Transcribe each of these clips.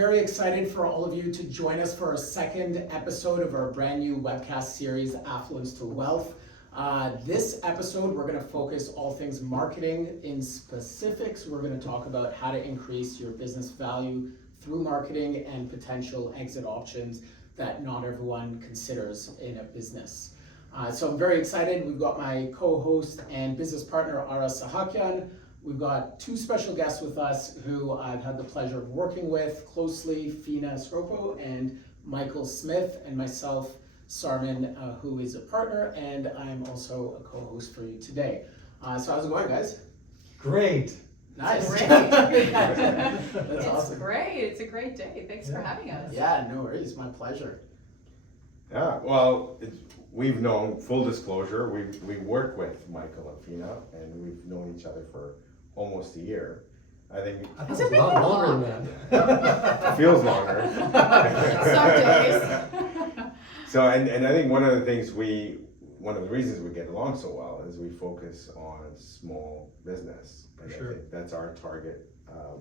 very excited for all of you to join us for our second episode of our brand new webcast series, Affluence to Wealth. This episode, we're going to focus all things marketing. In specifics, we're going to talk about how to increase your business value through marketing and potential exit options that not everyone considers in a business. So I'm very excited. We've got my co-host and business partner, Ara Sahakyan. We've got two special guests with us who I've had the pleasure of working with closely, Fina Scroppo and Michael Smith, and myself, Sarman, who is a partner, and I'm also a co-host for you today. So how's it going, guys? Great. Nice. Great. That's awesome. Great. It's a great day. Thanks for having us. Yeah, no worries. My pleasure. Yeah, well, we've known, full disclosure, we work with Michael and Fina, and we've known each other for almost a year. I think I thought it was a lot longer than that. it feels longer. Some days. So, and I think one of the reasons we get along so well is we focus on small business. And Sure. I think that's our target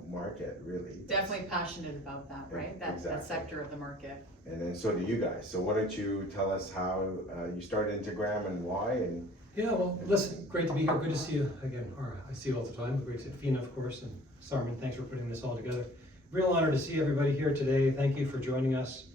market, really. Definitely passionate about that, right? That Exactly. sector of the market. And then so do you guys. So why don't you tell us how you started Integram and why? And Yeah, well, listen, great to be here. Good to see you again. Ara, I see you all the time. Great to see Fina, of course, and Sarman, thanks for putting this all together. Real honor to see everybody here today. Thank you for joining us.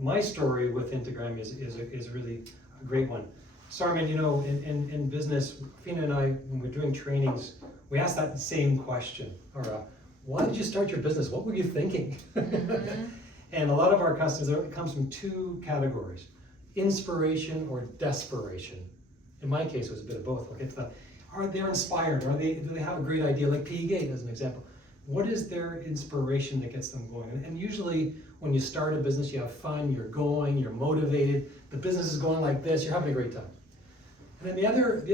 My story with Integram is really a great one. Sarman, you know, in business, Fina and I, when we're doing trainings, we ask that same question. Ara, why did you start your business? What were you thinking? Mm-hmm. And a lot of our customers, it comes from two categories: inspiration or desperation. In my case, it was a bit of both. We'll get to that. Are they inspired? Do they have a great idea? Like P. Gate as an example. What is their inspiration that gets them going? And usually when you start a business, you have fun, you're going, you're motivated, the business is going like this, you're having a great time. And then the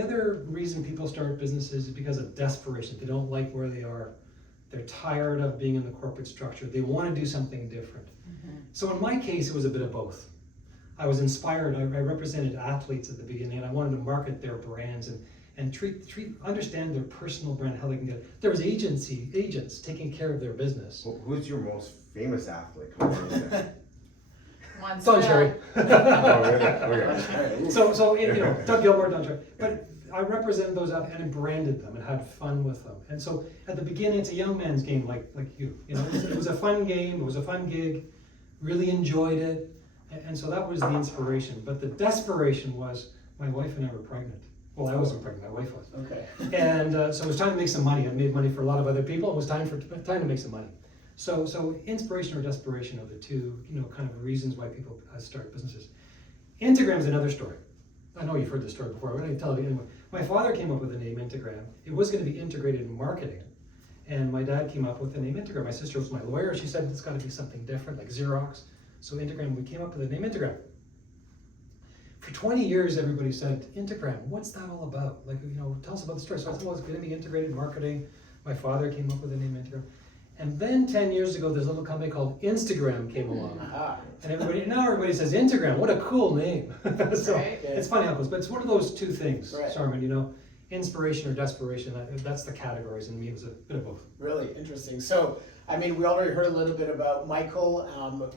other reason people start businesses is because of desperation. They don't like where they are. They're tired of being in the corporate structure. They want to do something different. Mm-hmm. So in my case, it was a bit of both. I was inspired. I represented athletes at the beginning, and I wanted to market their brands and understand their personal brand, how they can get it. There was agents taking care of their business. who's your most famous athlete? Who is that? Don Cherry. Oh, really? Okay. So you know, Doug Gilmore, Don Cherry. But I represented those athletes and branded them and had fun with them. And so at the beginning, it's a young man's game, like you. You know, it was a fun game. It was a fun gig. Really enjoyed it. And so that was the inspiration. But the desperation was my wife and I were pregnant. Well, I wasn't pregnant, my wife was. Okay. And so it was time to make some money. I made money for a lot of other people. It was time to make some money. So inspiration or desperation are the two, you know, kind of reasons why people start businesses. Integram is another story. I know you've heard this story before, but I can tell it anyway. My father came up with the name Integram. It was going to be integrated marketing. And my dad came up with the name Integram. My sister was my lawyer. She said it's got to be something different, like Xerox. So Integram, we came up with the name Integram. For 20 years, everybody said, Integram, what's that all about? Like, you know, tell us about the story. So I thought, well, it's going to be integrated marketing. My father came up with the name Integram. And then 10 years ago, this little company called Instagram came along. Aha. And now everybody says Integram, what a cool name. So Right. it's funny how it goes, but it's one of those two things, Right. Sarman, you know, inspiration or desperation, that's the categories, and me, it was a bit of both. Really interesting. So, I mean, we already heard a little bit about Michael.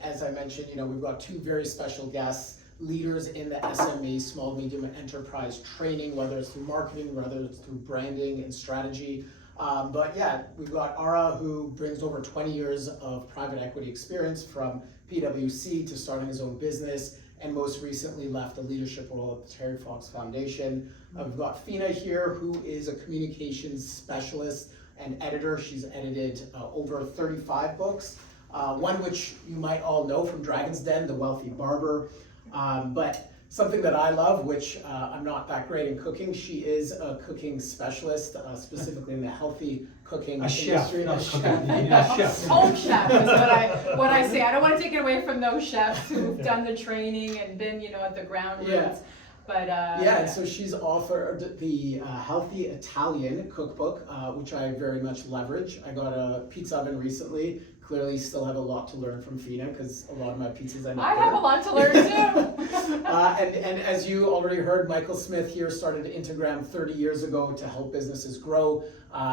As I mentioned, you know, we've got two very special guests, leaders in the SME, small, medium enterprise training, whether it's through marketing, whether it's through branding and strategy. But yeah, we've got Ara, who brings over 20 years of private equity experience from PwC to starting his own business, and most recently left a leadership role at the Terry Fox Foundation. We've got Fina here, who is a communications specialist and editor. She's edited over 35 books, one which you might all know from Dragon's Den, The Wealthy Barber. But something that I love, which I'm not that great in cooking, she is a cooking specialist, specifically in the healthy cooking industry. Not A cooking, chef. yeah, chef. Home chef is what I say. I don't want to take it away from those chefs who've done the training and been, you know, at the ground roots. Yeah. But Yeah, and so she's authored the Healthy Italian cookbook, which I very much leverage. I got a pizza oven recently, clearly still have a lot to learn from Fina, because a lot of my pizzas end up I have a there. lot to learn too. And as you already heard, Michael Smith here started Integram 30 years ago to help businesses grow.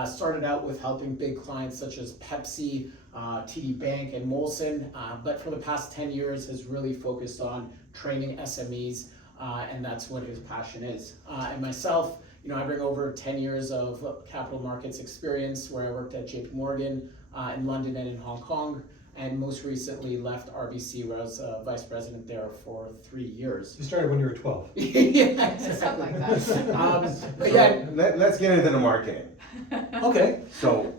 Started out with helping big clients such as Pepsi, TD Bank, and Molson, but for the past 10 years has really focused on training SMEs, and that's what his passion is. And myself, I bring over 10 years of capital markets experience, where I worked at JP Morgan in London and in Hong Kong, and most recently left RBC, where I was vice president there for 3 years. You started when you were 12. Yeah, exactly. Something like that. But yeah, Let's get into the marketing. Okay. So,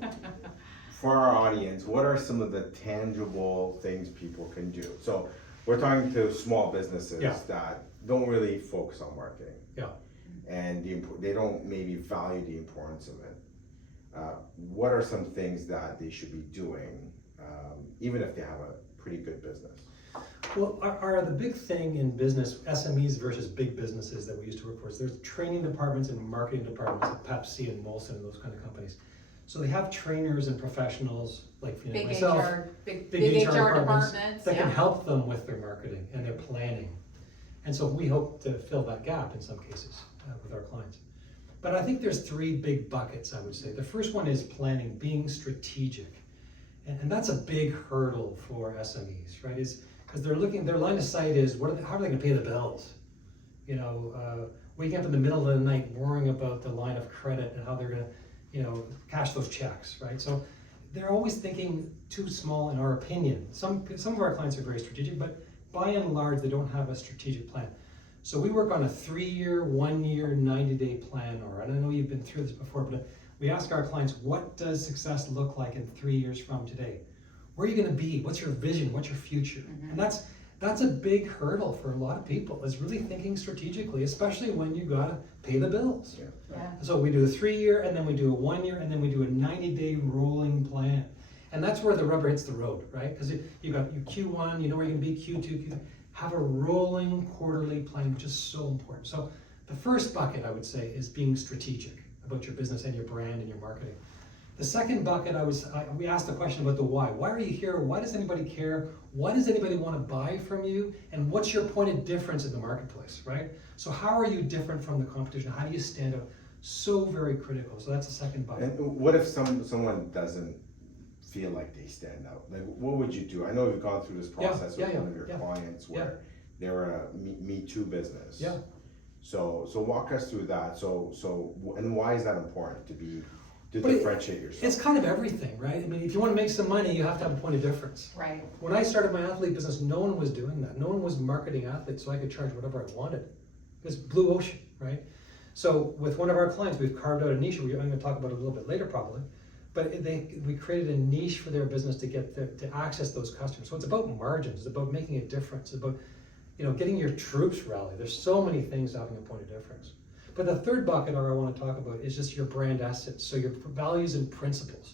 for our audience, what are some of the tangible things people can do? So, we're talking to small businesses Yeah. that don't really focus on marketing. Yeah. And they don't maybe value the importance of it. What are some things that they should be doing, even if they have a pretty good business? Well, the big thing in business, SMEs versus big businesses that we used to work for, is there's training departments and marketing departments at Pepsi and Molson and those kind of companies. So they have trainers and professionals like Fina and Big myself, HR, big big HR departments, that can yeah. help them with their marketing and their planning. And so we hope to fill that gap in some cases with our clients. But I think there's 3 big buckets, I would say. The first one is planning, being strategic. And that's a big hurdle for SMEs, right? Is because they're looking, their line of sight is, how are they gonna pay the bills? Waking up in the middle of the night worrying about the line of credit and how they're gonna, cash those checks, right? So they're always thinking too small in our opinion. Some of our clients are very strategic, but by and large, they don't have a strategic plan. So we work on a 3-year, 1-year, 90-day plan, and I know you've been through this before, but we ask our clients, what does success look like in 3 years from today? Where are you gonna be? What's your vision? What's your future? Mm-hmm. And that's a big hurdle for a lot of people, is really thinking strategically, especially when you gotta pay the bills. Yeah. Yeah. So we do a 3-year, and then we do a 1-year, and then we do a 90-day rolling plan. And that's where the rubber hits the road, right? Because you got your Q1, you know where you're gonna be, Q2, Q3. Have a rolling quarterly plan, which is so important. So the first bucket, I would say, is being strategic about your business and your brand and your marketing. The second bucket, we asked the question about the why. Why are you here? Why does anybody care? Why does anybody want to buy from you? And what's your point of difference in the marketplace, right? So how are you different from the competition? How do you stand out? So very critical. So that's the second bucket. And what if someone doesn't feel like they stand out? Like, what would you do? I know you've gone through this process with one of your clients where they were a Me Too business. Yeah. So walk us through that. And why is that important to But differentiate yourself? It's kind of everything, right? I mean, if you want to make some money, you have to have a point of difference. Right. When I started my athlete business, no one was doing that. No one was marketing athletes, so I could charge whatever I wanted. It was blue ocean, right? So with one of our clients, we've carved out a niche. I'm going to talk about it a little bit later, probably. But we created a niche for their business to access those customers. So it's about margins. It's about making a difference. It's about getting your troops rallied. There's so many things to having a point of difference. But the third bucket I want to talk about is just your brand essence. So your values and principles.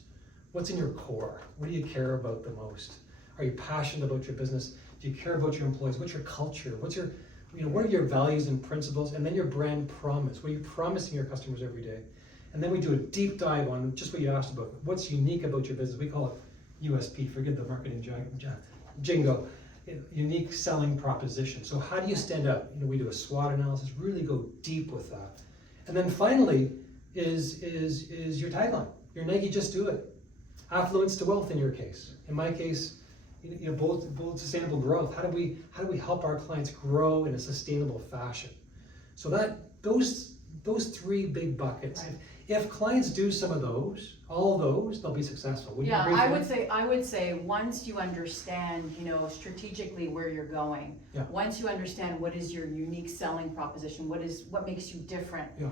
What's in your core? What do you care about the most? Are you passionate about your business? Do you care about your employees? What's your culture? What are your values and principles? And then your brand promise. What are you promising your customers every day? And then we do a deep dive on just what you asked about. What's unique about your business? We call it USP, forget the marketing jingo. Unique selling proposition. So how do you stand out? We do a SWOT analysis, really go deep with that. And then finally is your tagline. Your Nike Just Do It. Affluence to wealth in your case. In my case, bold sustainable growth. How do we help our clients grow in a sustainable fashion? So those 3 big buckets. Right. If clients do some of those, all those, they'll be successful. Would you agree, I Fina? would say once you understand, strategically where you're going, Yeah. once you understand what is your unique selling proposition, what makes you different, Yeah.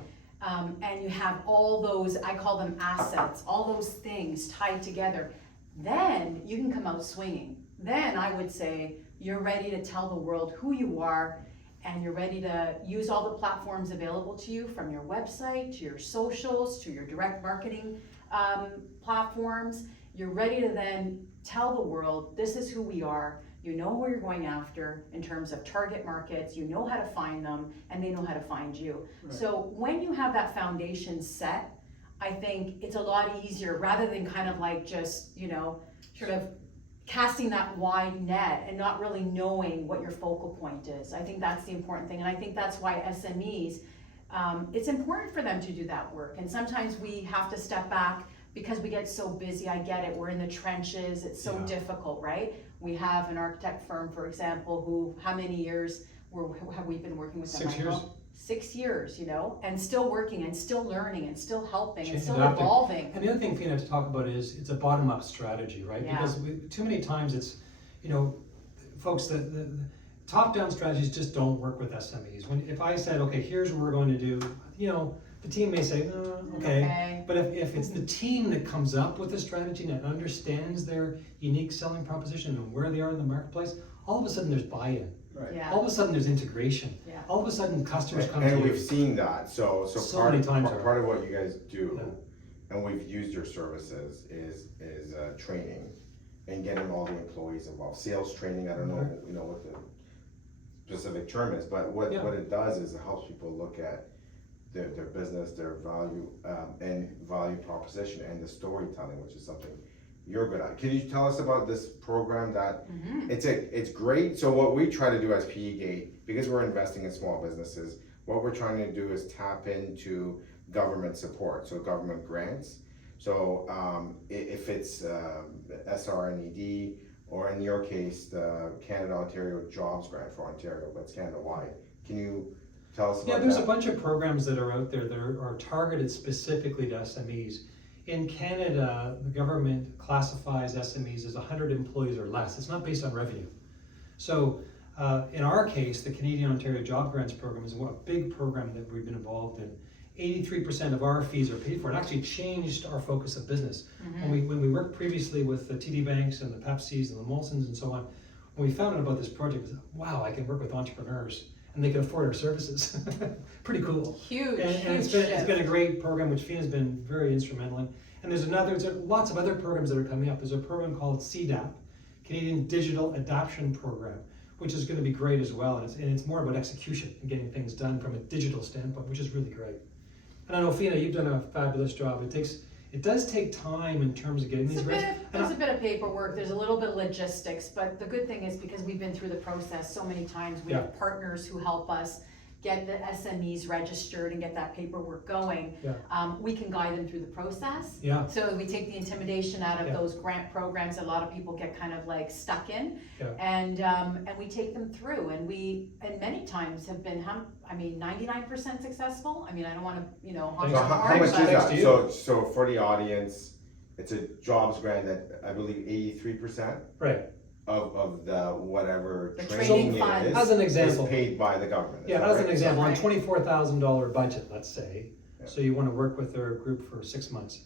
and you have all those, I call them assets, all those things tied together, then you can come out swinging. Then I would say you're ready to tell the world who you are, and you're ready to use all the platforms available to you, from your website to your socials to your direct marketing platforms. You're ready to then tell the world, this is who we are. You know who you're going after in terms of target markets, you know how to find them, and they know how to find you. Right. So when you have that foundation set, I think it's a lot easier, rather than kind of like just, sort of casting that wide net and not really knowing what your focal point is. I think that's the important thing, and I think that's why SMEs, it's important for them to do that work. And sometimes we have to step back because we get so busy. I get it, we're in the trenches, it's so difficult, right? We have an architect firm, for example, who, how many years have we been working with them? 6 years. 6 years, and still working and still learning and still helping and still Adapting. evolving. And the other thing, Fina, to talk about is it's a bottom-up strategy, right? Yeah. Because too many times it's, folks, the top-down strategies just don't work with SMEs. If I said, okay, here's what we're going to do, the team may say, okay. But if it's the team that comes up with the strategy and understands their unique selling proposition and where they are in the marketplace, all of a sudden there's buy-in. Right. Yeah. All of a sudden there's integration. Yeah. All of a sudden customers come to And you. we've seen that, so many times part of what you guys do, and we've used your services, is training and getting all the employees involved. Sales training, I don't know, what the specific term is, but what it does is it helps people look at their business, their value, and value proposition, and the storytelling, which is something you're good at. Can you tell us about this program that it's great? So what we try to do as PE Gate, because we're investing in small businesses, what we're trying to do is tap into government support, so government grants. So if it's SRNED, or in your case, the Canada Ontario Jobs Grant for Ontario, but it's Canada-wide. Can you tell us about that? Yeah, there's a bunch of programs that are out there that are targeted specifically to SMEs. In Canada, the government classifies SMEs as 100 employees or less. It's not based on revenue. So in our case, the Canadian Ontario Job Grants Program is a big program that we've been involved in. 83% of our fees are paid for. It actually changed our focus of business. When we worked previously with the TD Banks and the Pepsis and the Molsons and so on, when we found out about this project, we said, wow, I can work with entrepreneurs and they can afford our services. Pretty cool. Huge, And it's been a great program, which Fina's been very instrumental in. And there's lots of other programs that are coming up. There's a program called CDAP, Canadian Digital Adoption Program, which is going to be great as well. And it's more about execution and getting things done from a digital standpoint, which is really great. And I know, Fina, you've done a fabulous job. It does take time in terms of getting these ready. There's a bit of paperwork, there's a little bit of logistics, but the good thing is because we've been through the process so many times, we have partners who help us get the SMEs registered and get that paperwork going. We can guide them through the process. So we take the intimidation out of those grant programs that a lot of people get kind of like stuck in. And we take them through, and many times have been 99% successful. I don't want to, honk So our how horn, much but- is that? So for the audience, it's a jobs grant that I believe 83%? Right. Of the whatever The training training fund. it is, As an example. is paid by the government. Is Yeah, that as an right? example, on Right. $24,000 budget, let's say, so you want to work with their group for 6 months,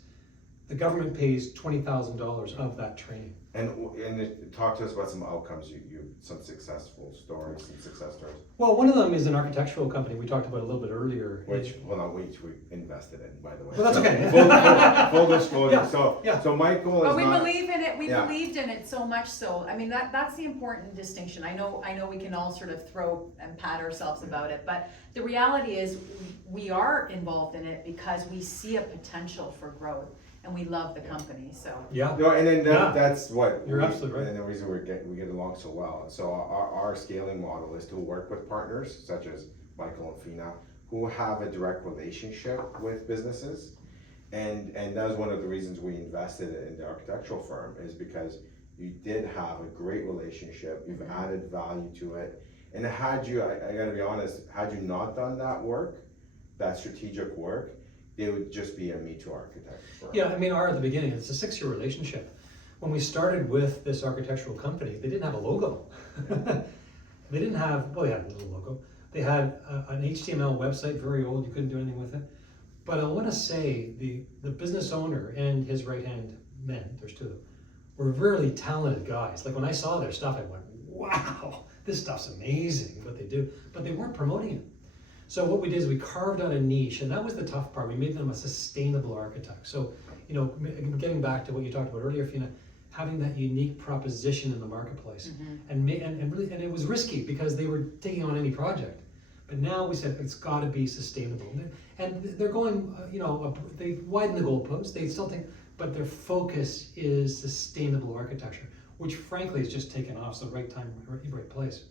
the government pays $20,000 of that training. And talk to us about some outcomes, some successful stories, some success stories. Well, one of them is an architectural company we talked about a little bit earlier. Which we invested in, by the way. Well, that's So, okay. Full disclosure. Yeah. So Michael is But we not. believe in it. We Yeah. believed in it so much so. That's the important distinction. I know we can all sort of throw and pat ourselves about it, but the reality is we are involved in it because we see a potential for growth and we love the company. So Yeah. No, and then Yeah. that's what You're absolutely right. And the reason we get along so well. So our scaling model is to work with partners such as Michael and Fina, who have a direct relationship with businesses, and that was one of the reasons we invested in the architectural firm, is because you did have a great relationship. You've added value to it, and had you, I gotta be honest, had you not done that work, that strategic work, it would just be a Me Too architect firm. Yeah, at the beginning, it's a 6-year relationship. When we started with this architectural company, they didn't have a logo. They didn't have, well, they had a little logo. They had an HTML website, very old, you couldn't do anything with it. But I want to say the business owner and his right-hand men, there's 2 of them, were really talented guys. Like when I saw their stuff, I went, wow, this stuff's amazing what they do. But they weren't promoting it. So what we did is we carved out a niche, and that was the tough part. We made them a sustainable architect. So, getting back to what you talked about earlier, Fina, having that unique proposition in the marketplace, and it was risky because they were taking on any project. But now we said it's got to be sustainable, and they're going, they widen the goalposts. They still think, but their focus is sustainable architecture. which frankly is just taken off. So right time, right place.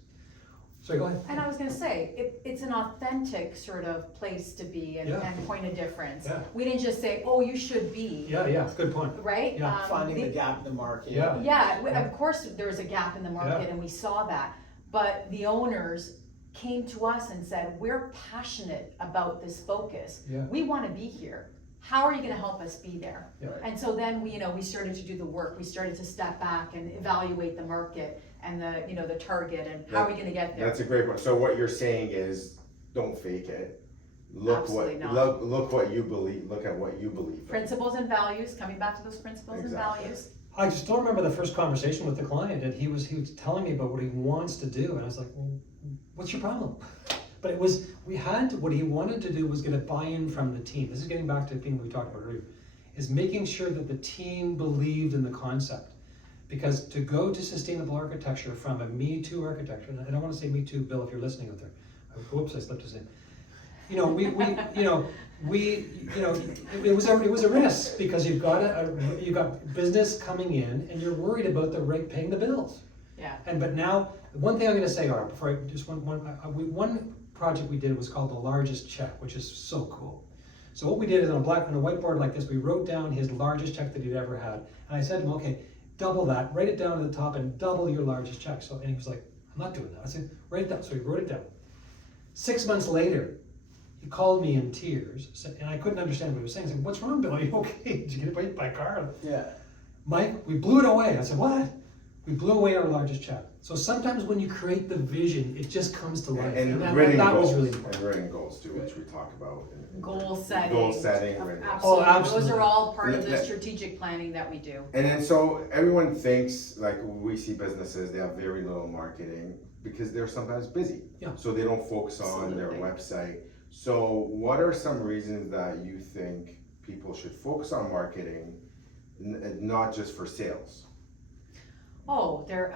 Sorry, go ahead. And I was gonna say, it's an authentic sort of place to be and, Yeah. and point of difference. Yeah. We didn't just say, oh, you should be, Yeah, good point. right? Yeah. Finding the gap in the market. Yeah. Yeah, of course, there's a gap in the market Yeah. and we saw that, but the owners came to us and said, we're passionate about this focus. Yeah. We wanna be here. How are you gonna help us be there? Yeah. And so then we started to do the work. We started to step back and evaluate the market and the target and how are we gonna get there? That's a great point. So what you're saying is, don't fake it. Look Absolutely what, not. look what you believe, look at what you believe in. Principles and values, coming back to those principles Exactly. and values. I still remember the first conversation with the client, and he was telling me about what he wants to do, and I was like, well, what's your problem? But what he wanted to do was get a buy-in from the team. This is getting back to the thing we talked about earlier, is making sure that the team believed in the concept. Because to go to sustainable architecture from a Me Too architecture, and I don't want to say Me Too, Bill, if you're listening out there. Whoops, I slipped his name. It was a risk because you've got business coming in and you're worried about paying the bills. Yeah. But now, one thing I'm going to say, Art, before I just one project we did was called the largest check, which is so cool. So what we did is on a whiteboard like this, we wrote down his largest check that he'd ever had, and I said to him, okay, double that, write it down to the top, and double your largest check. So, and he was like, I'm not doing that. I said, write it down. So he wrote it down. 6 months later, he called me in tears, and I couldn't understand what he was saying. I said, what's wrong, Bill? Are you okay? Did you get hit by a car? Yeah. Mike, we blew it away. I said, what? We blew away our largest check. So sometimes when you create the vision, it just comes to life. And that written was goals, really and important. written goals too, which we talk about. Goal setting. Goal setting, written goals. Absolutely. Those absolutely. are all part of the Let- strategic planning that we do. And then so everyone thinks, like we see businesses, they have very little marketing because they're sometimes busy. Yeah. So they don't focus on their Absolutely. website. So what are some reasons that you think people should focus on marketing, not just for sales? Oh, do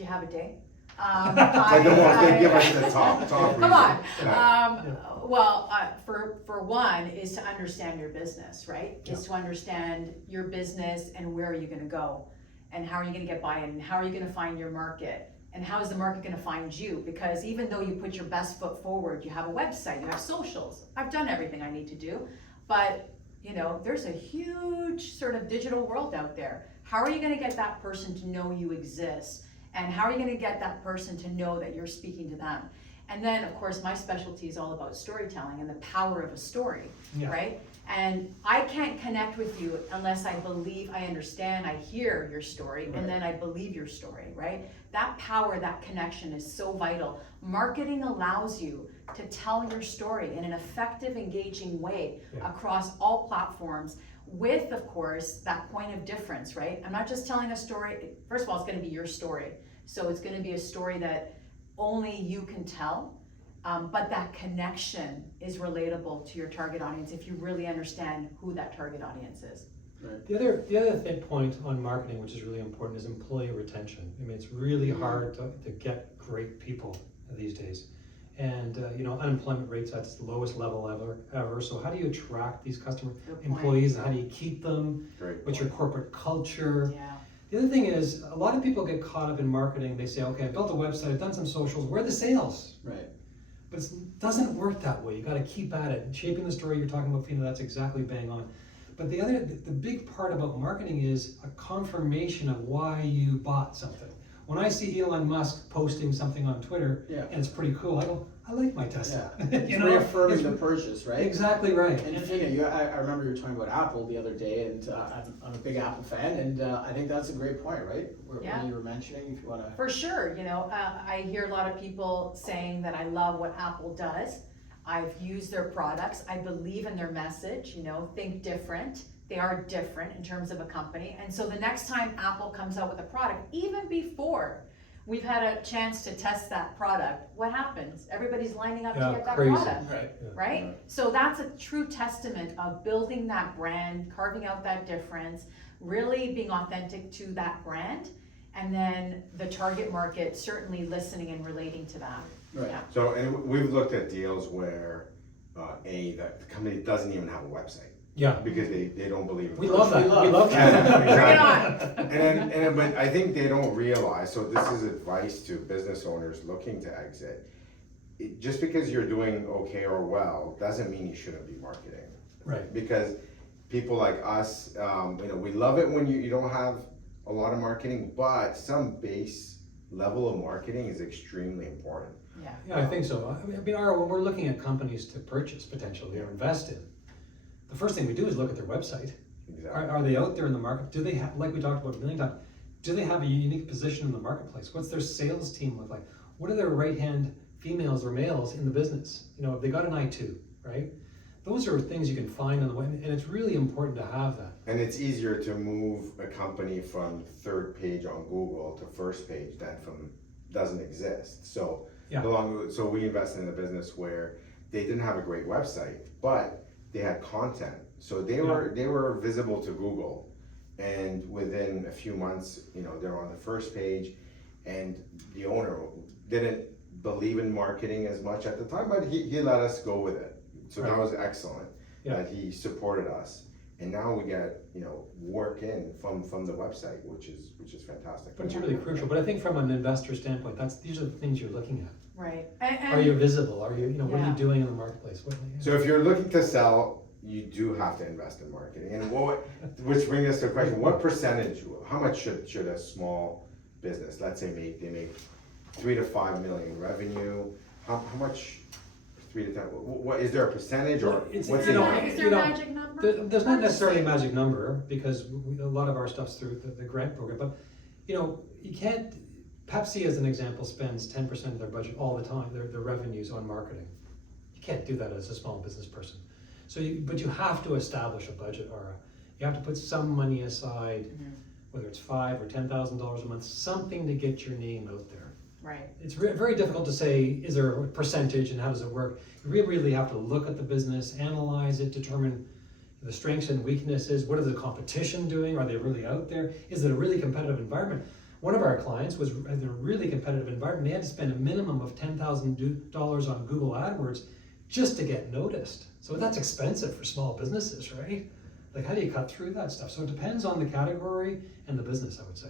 you have a day? Like the ones, give us the top Come reason. on. Yeah. Well, for one is to understand your business, right? Yeah. Is to understand your business and where are you gonna go? And how are you gonna get buy-in? And how are you gonna find your market? And how is the market gonna find you? Because even though you put your best foot forward, you have a website, you have socials. I've done everything I need to do, but there's a huge sort of digital world out there. How are you gonna get that person to know you exist? And how are you gonna get that person to know that you're speaking to them? And then, of course, my specialty is all about storytelling and the power of a story, Yeah. right? And I can't connect with you unless I believe, I understand, I hear your story, Right. and then I believe your story, right? That power, that connection is so vital. Marketing allows you to tell your story in an effective, engaging way Yeah. across all platforms with, of course, that point of difference, right? I'm not just telling a story. First of all, it's gonna be your story. So it's gonna be a story that only you can tell, but that connection is relatable to your target audience if you really understand who that target audience is. The other point on marketing, which is really important, is employee retention. I mean, it's really hard to get great people these days. And unemployment rates at the lowest level ever. So how do you attract these customer Good point. employees? How do you keep them? Great What's your point. corporate culture? Yeah. The other thing is, a lot of people get caught up in marketing. They say, okay, I built a website, I've done some socials, where are the sales? Right. But it doesn't work that way. You got to keep at it. Shaping the story you're talking about, Fina, that's exactly bang on. But the big part about marketing is a confirmation of why you bought something. When I see Elon Musk posting something on Twitter, Yeah. and it's pretty cool, I go, I like my Tesla. Yeah. It's reaffirming the purchase, right? Exactly right. And Fina, I remember you were talking about Apple the other day, and I'm a big Apple fan, and I think that's a great point, right? Yeah. When you were mentioning, if you want to. For sure, I hear a lot of people saying that I love what Apple does. I've used their products. I believe in their message, think different. They are different in terms of a company. And so the next time Apple comes out with a product, even before we've had a chance to test that product, what happens? Everybody's lining up to get that crazy. product. Right. Right? Right. So that's a true testament of building that brand, carving out that difference, really being authentic to that brand, and then the target market certainly listening and relating to that. Right. Yeah. So, and we've looked at deals where, the company doesn't even have a website. Yeah, because they don't believe in we love that, We we love Yeah, that. exactly. But I think they don't realize, so this is advice to business owners looking to exit. Just because you're doing okay or well, doesn't mean you shouldn't be marketing. Right. Because people like us, we love it when you don't have a lot of marketing, but some base level of marketing is extremely important. Yeah. Yeah, I think so. I mean, when we're looking at companies to purchase potentially or invest in, the first thing we do is look at their website. Exactly. Are they out there in the market? Do they have, like we talked about a million times, do they have a unique position in the marketplace? What's their sales team look like? What are their right-hand females or males in the business? Have they got an I2, right? Those are things you can find on the web, and it's really important to have that. And it's easier to move a company from third page on Google to first page than from doesn't exist. So Yeah. so we invested in a business where they didn't have a great website, but they had content. So they were visible to Google, and within a few months, they're on the first page, and the owner didn't believe in marketing as much at the time, but he let us go with it. So that was excellent. Yeah. That he supported us. And now we get, work in from the website, which is fantastic. But it's really crucial. But I think from an investor standpoint, these are the things you're looking at. Right. Are you visible? Are you, what are you Yeah. doing in the marketplace? So if you're looking to sell, you do have to invest in marketing. And which brings us to a question: what percentage? How much should a small business, let's say, they make 3 to 5 million revenue? How much? 3 to 10. What is there a percentage or It's- what's you the know, Is there a magic number? There's not necessarily a magic number because a lot of our stuff's through the grant program. But you can't. Pepsi, as an example, spends 10% of their budget all the time, their revenues on marketing. You can't do that as a small business person. But you have to establish a budget, or you have to put some money aside, whether it's $5,000 or $10,000 a month, something to get your name out there. Right. It's very difficult to say, is there a percentage and how does it work? You really have to look at the business, analyze it, determine the strengths and weaknesses. What is the competition doing? Are they really out there? Is it a really competitive environment? One of our clients was in a really competitive environment. They had to spend a minimum of $10,000 on Google AdWords just to get noticed. So that's expensive for small businesses, right? Like, how do you cut through that stuff? So it depends on the category and the business, I would say.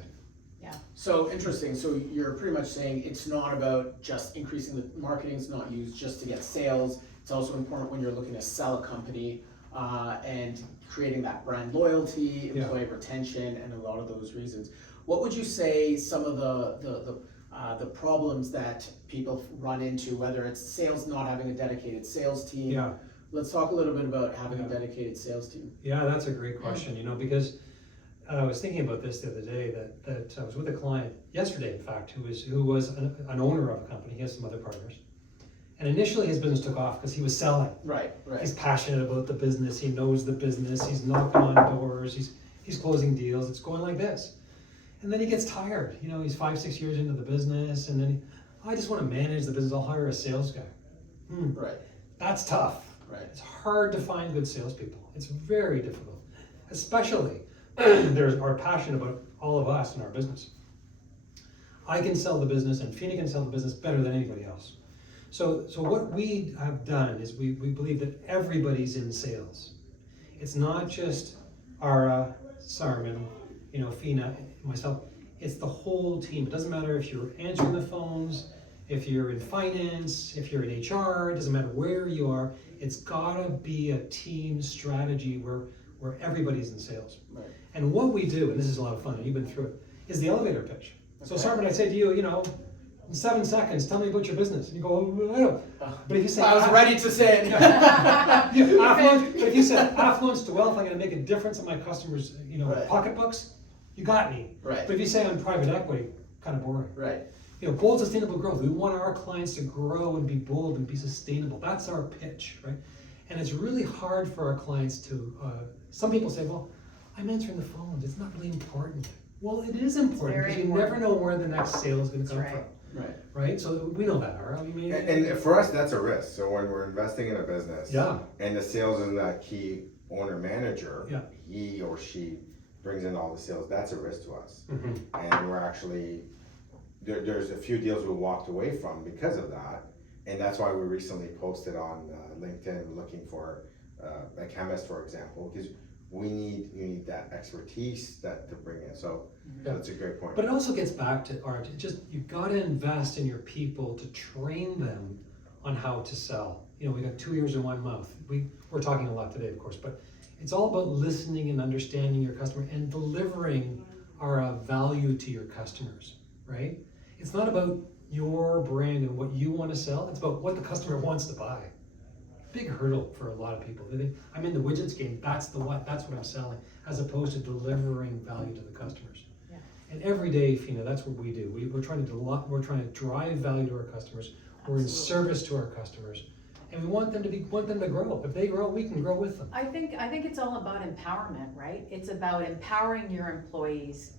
So interesting, so you're pretty much saying it's not about just increasing the marketing's not used just to get sales. It's also important when you're looking to sell a company and creating that brand loyalty, employee retention, and a lot of those reasons. What would you say some of the problems that people run into, whether it's sales not having a dedicated sales team? Yeah. Let's talk a little bit about having a dedicated sales team. Yeah, that's a great question, because I was thinking about this the other day, that I was with a client yesterday, in fact, who was an owner of a company. He has some other partners. And initially his business took off because he was selling. Right. He's passionate about the business, he knows the business, he's knocking on doors, he's closing deals, it's going like this. And then he gets tired, he's 5-6 years into the business, and then I just want to manage the business, I'll hire a sales guy. Right. That's tough. Right. It's hard to find good salespeople. It's very difficult, especially are passionate about all of us in our business. I can sell the business, and Fina can sell the business better than anybody else. So what we have done is we believe that everybody's in sales. It's not just Ara, Sarman, Fina, myself. It's the whole team. It doesn't matter if you're answering the phones, if you're in finance, if you're in HR, it doesn't matter where you are. It's gotta be a team strategy where everybody's in sales. Right. And what we do, and this is a lot of fun, and you've been through it, is the elevator pitch. So Sarman, I say to you, in 7 seconds, tell me about your business. And you go, I don't know. But if you say, I was ready to say it. affluence, but if you said affluence to wealth, I'm going to make a difference in my customers, Right. pocketbooks, you got me. Right. But if you say I'm private equity, kind of boring. Right. Bold, sustainable growth. We want our clients to grow and be bold and be sustainable. That's our pitch, right? And it's really hard for our clients to, some people say, well, I'm answering the phones. It's not really important. Well, it is important very because you important. never know where the next sale is going to come That's right. from. Right. Right? So we know that, Ara. And for us, that's a risk. So when we're investing in a business, Yeah. and the sales is that key owner manager, Yeah. he or she brings in all the sales, that's a risk to us. Mhm. And we're actually, there's a few deals we walked away from because of that. And that's why we recently posted on LinkedIn looking for a chemist, for example, because you need that expertise to bring in, so Yeah. that's a great point. But it also gets back to art. It just, you gotta invest in your people to train them on how to sell. You know, we got 2 ears and 1 mouth. We're talking a lot today, of course, but it's all about listening and understanding your customer and delivering our value to your customers, right? It's not about your brand and what you want to sell. It's about what the customer wants to buy. Big hurdle for a lot of people. They think, I'm in the widgets game, that's what I'm selling, as opposed to delivering value to the customers. Yeah. And every day, Fina, that's what we do. We're trying to drive value to our customers. We're in Absolutely. service to our customers, and we want them to grow. If they grow, we can grow with them. I think it's all about empowerment, right? It's about empowering your employees.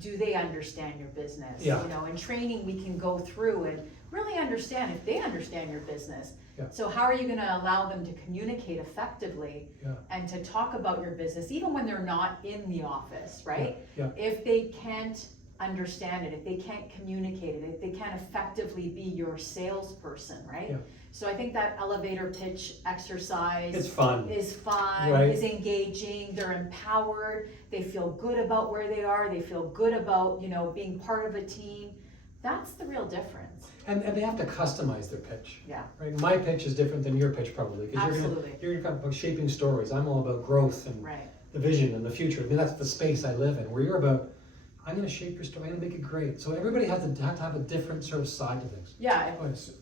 Do they understand your business? Yeah. You know, in training, we can go through and really understand if they understand your business. Yeah. So how are you gonna allow them to communicate effectively Yeah. and to talk about your business, even when they're not in the office, right? Yeah. If they can't understand it, if they can't communicate it, if they can't effectively be your salesperson, right? Yeah. So I think that elevator pitch exercise It's fun. is fun, Right. is engaging, they're empowered, they feel good about where they are, they feel good about, you know, being part of a team. That's the real difference. And they have to customize their pitch. Yeah. Right? My pitch is different than your pitch probably. 'Cause Absolutely. You're about shaping stories. I'm all about growth and Right. the vision and the future. I mean, that's the space I live in. Where you're about, I'm going to shape your story. I'm going to make it great. So everybody has to have a different sort of side to things. Yeah.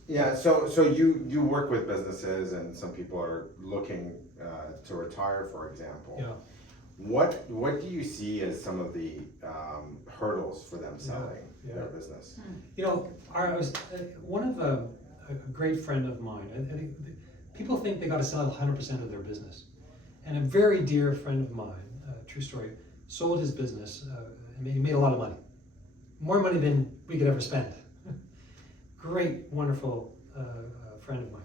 Yeah, so you work with businesses, and some people are looking to retire, for example. Yeah. What do you see as some of the hurdles for them selling Yeah. their business? You know, I was one of a great friend of mine. I think people think they got to sell 100% of their business, and a very dear friend of mine, true story, sold his business. And he made a lot of money, more money than we could ever spend. Great, wonderful friend of mine,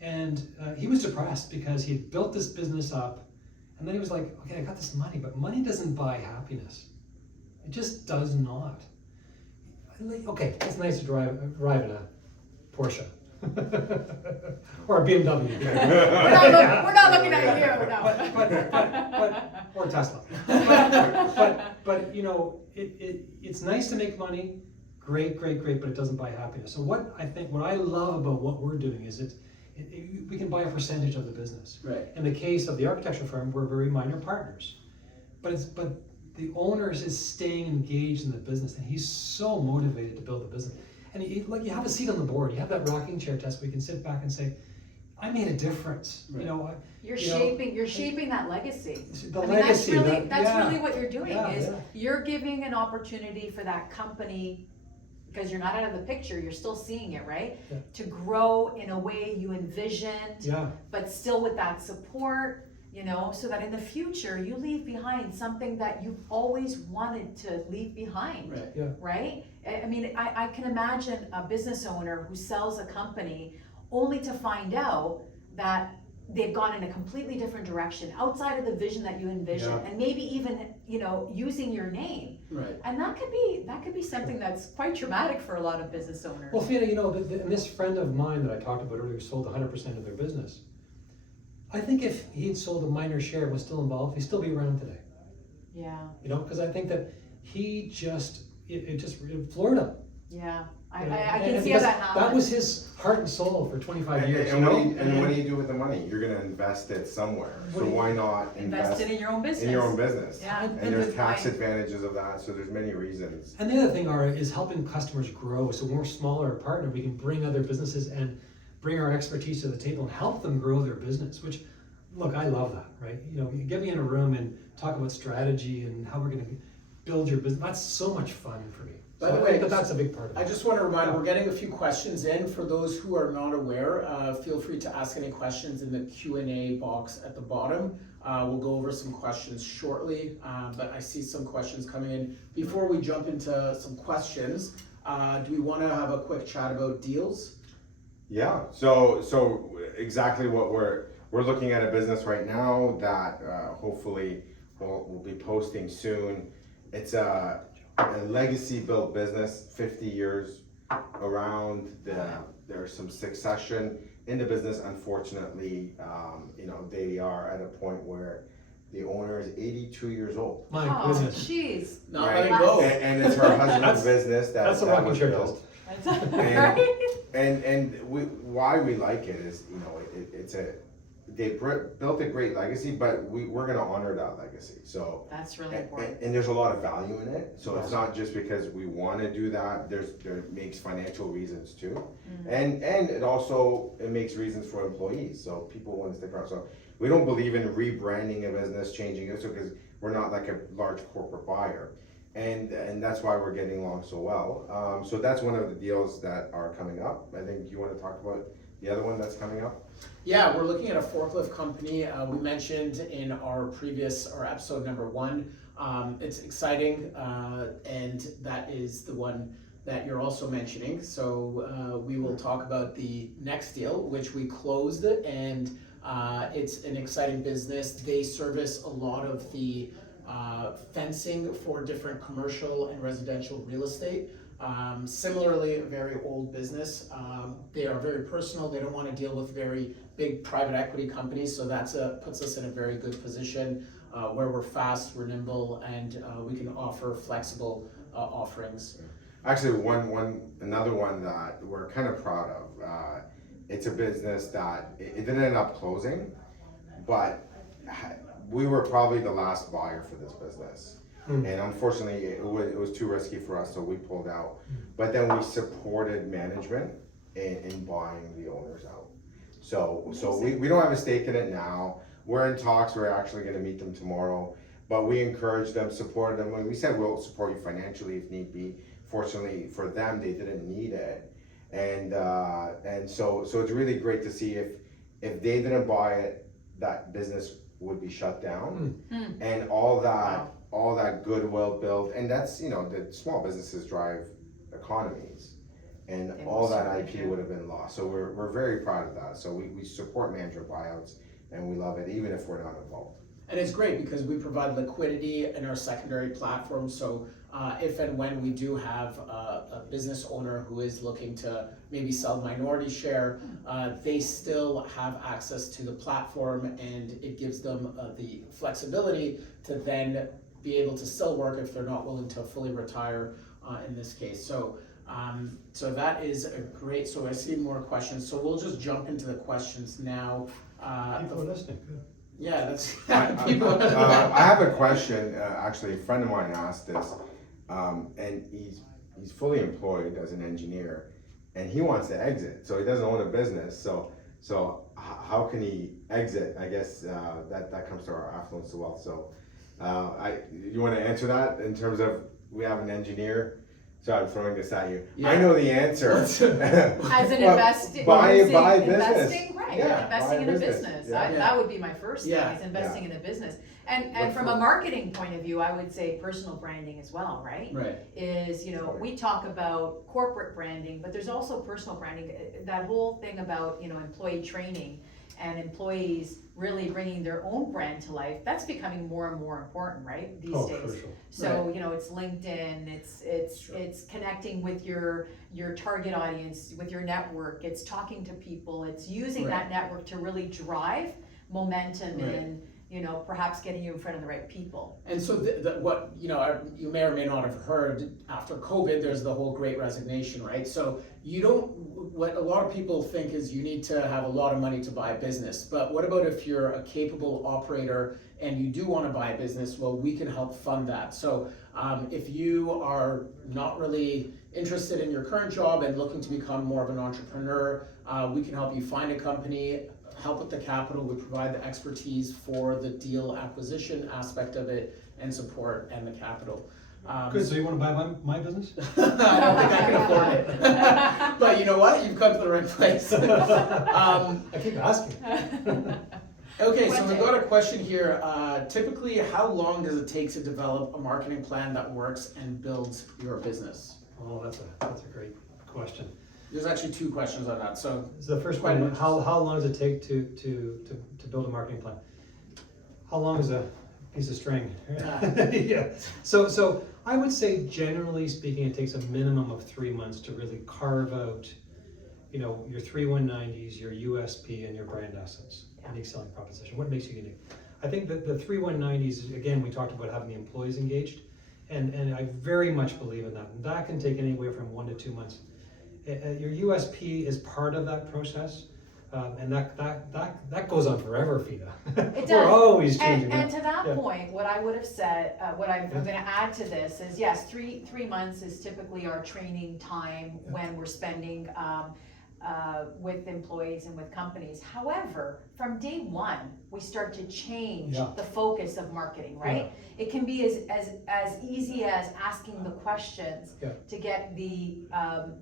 and he was depressed because he had built this business up, and then he was like, "Okay, I got this money, but money doesn't buy happiness. It just does not." Okay, it's nice to drive in a Porsche or a BMW. We're not looking at you, no. Or Tesla. But you know, it's nice to make money, great, but it doesn't buy happiness. So what I love about what we're doing is we can buy a percentage of the business. Right. In the case of the architecture firm, we're very minor partners, but the owner is staying engaged in the business, and he's so motivated to build the business. And you have a seat on the board. You have that rocking chair test where you can sit back and say, "I made a difference." Right. You know, You're shaping that legacy. the I mean, legacy. that's yeah. really what you're doing is Yeah. you're giving an opportunity for that company, because you're not out of the picture, you're still seeing it, right? Yeah. To grow in a way you envisioned, Yeah. but still with that support, you know, so that in the future you leave behind something that you've always wanted to leave behind. Right. Yeah. Right? I mean, I can imagine a business owner who sells a company only to find out that they've gone in a completely different direction outside of the vision that you envision, Yeah. and maybe even, you know, using your name. Right. And that could be something that's quite traumatic for a lot of business owners. Well, Fina, you know, and this friend of mine that I talked about earlier sold 100% of their business. I think if he had sold a minor share and was still involved, he'd still be around today. Yeah, You know, because I think that he it floored him. yeah. I You know? can And see how because that happens. That was his heart and soul for 25 years. And you what know? do you do with the money? You're gonna invest it somewhere, What so do you- why not Invest it in your own business. in your own business? Yeah. And there's good tax point. advantages of that, so there's many reasons. And the other thing is helping customers grow. So when we're smaller partner, we can bring other businesses and bring our expertise to the table and help them grow their business, which, look, I love that, right? You know, you get me in a room and talk about strategy and how we're gonna build your business. That's so much fun for me. By the So I way, think that's a big part of it. I just want to remind, we're getting a few questions in. For those who are not aware, feel free to ask any questions in the Q&A box at the bottom. We'll go over some questions shortly, but I see some questions coming in. Before we jump into some questions, do we want to have a quick chat about deals? Yeah, so exactly what we're looking at a business right now that hopefully we'll be posting soon. It's a legacy built business, 50 years around. There's some succession in the business, unfortunately, they are at a point where the owner is 82 years old. My Oh, goodness. jeez. Not Right? letting go. And it's her husband's That's- business That's a that rocking was chair built. test. Right? And why we like it is, they built a great legacy, but we're gonna honor that legacy, so. That's really important. And there's a lot of value in it, so it's not just because we wanna do that, there makes financial reasons too. And it also, it makes reasons for employees, so people wanna stick around, so we don't believe in rebranding a business, changing it, so, cause we're not like a large corporate buyer. And that's why we're getting along so well, so that's one of the deals that are coming up. I think you wanna talk about the other one that's coming up? Yeah, we're looking at a forklift company. We mentioned in our episode number 1. It's exciting, and that is the one that you're also mentioning. So we will talk about the next deal, which we closed, and it's an exciting business. They service a lot of the fencing for different commercial and residential real estate. Similarly, a very old business. They are very personal. They don't want to deal with very big private equity companies, so that's puts us in a very good position where we're fast, we're nimble, and we can offer flexible offerings. Actually, another one that we're kind of proud of. It's a business that it didn't end up closing, but we were probably the last buyer for this business. And unfortunately, it was too risky for us, so we pulled out. But then we supported management in buying the owners out. So we don't have a stake in it now. We're in talks, we're actually gonna meet them tomorrow. But we encouraged them, supported them, and we said we'll support you financially if need be. Fortunately for them, they didn't need it. And so it's really great to see if they didn't buy it, that business would be shut down. And all that goodwill built, and that's, the small businesses drive economies, and They all most that certainly IP do. would have been lost. So we're very proud of that. So we support management buyouts, and we love it, even if we're not involved. And it's great because we provide liquidity in our secondary platform, so if and when we do have a business owner who is looking to maybe sell minority share, they still have access to the platform, and it gives them the flexibility to then be able to still work if they're not willing to fully retire in this case. So that is a great, so I see more questions, so we'll just jump into the questions now. People are listening, good. Yeah, that's, I have a question. Actually, a friend of mine asked this, and he's fully employed as an engineer, and he wants to exit. So he doesn't own a business. So how can he exit? I guess that comes to our affluence to wealth. So you want to answer that in terms of we have an engineer. So I'm throwing this at you. Yeah. I know the answer. As an investing, buy business. business. Right, Yeah, investing buy in a business. business. Yeah. That would be my first thing, Yeah. is investing in a business. And Look from for- a marketing point of view, I would say personal branding as well, right? right. Is, we talk about corporate branding, but there's also personal branding. That whole thing about, employee training and employees really bringing their own brand to life, that's becoming more and more important, right, these days. Crucial. So, it's LinkedIn, it's connecting with your target audience, with your network, it's talking to people, it's using that network to really drive momentum Right. and, perhaps getting you in front of the right people. And so what, you may or may not have heard, after COVID, there's the whole great resignation, right? So what a lot of people think is you need to have a lot of money to buy a business, but what about if you're a capable operator and you do want to buy a business? Well, we can help fund that. So if you are not really interested in your current job and looking to become more of an entrepreneur, we can help you find a company, help with the capital. We provide the expertise for the deal acquisition aspect of it, and support and the capital. Good, so you want to buy my business? I don't think I can afford it. But you know what? You've come to the right place. I keep asking. Okay, so we've got a question here. Typically, how long does it take to develop a marketing plan that works and builds your business? Oh, that's a great question. There's actually 2 questions on that. So So the first one, how long does it take to build a marketing plan? How long is a piece of string? Yeah. So I would say, generally speaking, it takes a minimum of 3 months to really carve out you know, your 3190s, your USP, and your brand assets, unique selling proposition. What makes you unique? I think that the 3190s, again, we talked about having the employees engaged, and I very much believe in that. And that can take anywhere from 1 to 2 months. Your USP is part of that process, and that goes on forever, Fina. It does. We're always changing. And to that Yeah. point, what I would have said, what I'm gonna add to this is, yes, three months is typically our training time when we're spending, with employees and with companies. However, from day one, we start to change Yeah. the focus of marketing, right? It can be as easy as asking the questions Yeah. to get the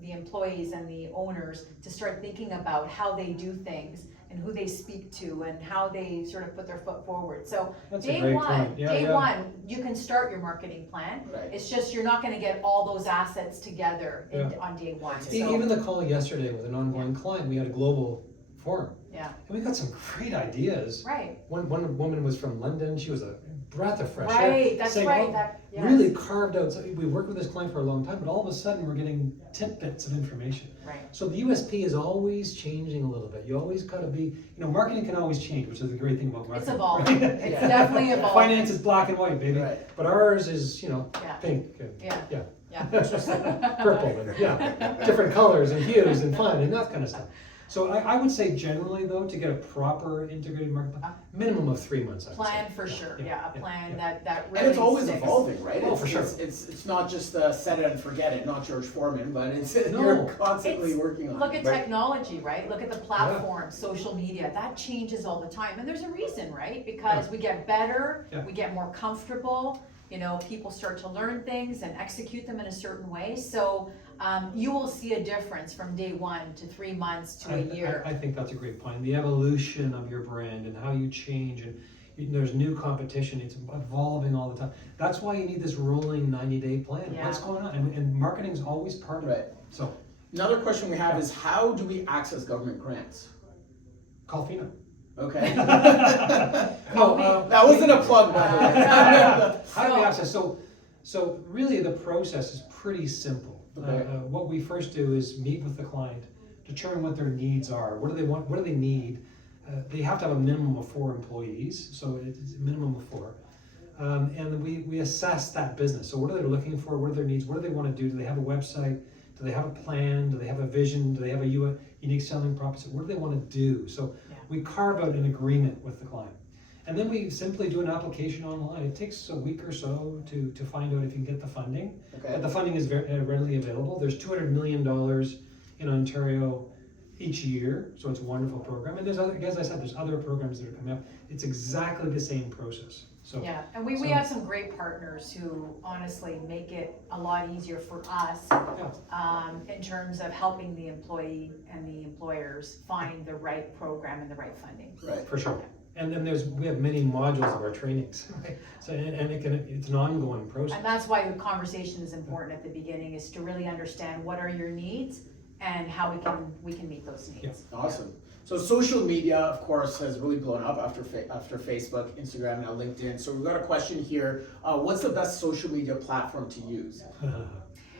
employees and the owners to start thinking about how they do things and who they speak to and how they sort of put their foot forward. So That's a day great one, point. Yeah, day yeah. one, you can start your marketing plan. Right. It's just you're not gonna get all those assets together Yeah. on day one. Even the call yesterday with an ongoing client, we had a global forum. Yeah. And we got some great ideas. Right, One woman was from London. She was a breath of fresh air. right, that's saying, right, "Oh, that, yes. really carved out. So we worked with this client for a long time, but all of a sudden we're getting tidbits of information. Right, So the USP is always changing a little bit. You always got to be, you know, marketing can always change, which is the great thing about marketing. it's evolving, right? it's Yeah. definitely evolving. Finance is black and white, baby. Right. But ours is, you know, Yeah. pink. And, Yeah. yeah. Yeah. Purple and different colors and hues and fun and that kind of stuff. So I would say generally though, to get a proper integrated market plan, minimum of 3 months. I would Plan say. for sure, Yeah, yeah, a yeah, plan yeah. that really And it's always sticks. evolving, right? Oh, It's- for sure. It's not just set it and forget it, not George Foreman, but it's, No. you're constantly It's- working on Look it. at technology, right? Look at the platform, social media, that changes all the time, and there's a reason, right? Because we get better, Yeah. we get more comfortable, you know, people start to learn things and execute them in a certain way, so, you will see a difference from day one to 3 months to a year. I think that's a great point. The evolution of your brand and how you change and there's new competition. It's evolving all the time. That's why you need this rolling 90-day plan. Yeah. What's going on? And marketing's always part of Right. it. So Another question we have is, how do we access government grants? call Fina. Okay. No, That wasn't a plug, by the way. how do we access? So really the process is pretty simple. Okay. What we first do is meet with the client, determine what their needs are. What do they want? What do they need? They have to have a minimum of 4 employees, so it's a minimum of 4. And we assess that business. So what are they looking for? What are their needs? What do they want to do? Do they have a website? Do they have a plan? Do they have a vision? Do they have a unique selling proposition? What do they want to do? So we carve out an agreement with the client. And then we simply do an application online. It takes a week or so to find out if you can get the funding. Okay. But the funding is very readily available. There's $200 million in Ontario each year, so it's a wonderful program. And there's other, as I said, there's other programs that are coming up. It's exactly the same process. So Yeah, and we so- have some great partners who honestly make it a lot easier for us, in terms of helping the employee and the employers find the right program and the right funding. Right. for sure. And then we have many modules of our trainings, right? So and it's an ongoing process. And that's why the conversation is important at the beginning, is to really understand what are your needs and how we can meet those needs. Awesome. So social media, of course, has really blown up after Facebook, Instagram, now LinkedIn. So we've got a question here. What's the best social media platform to use?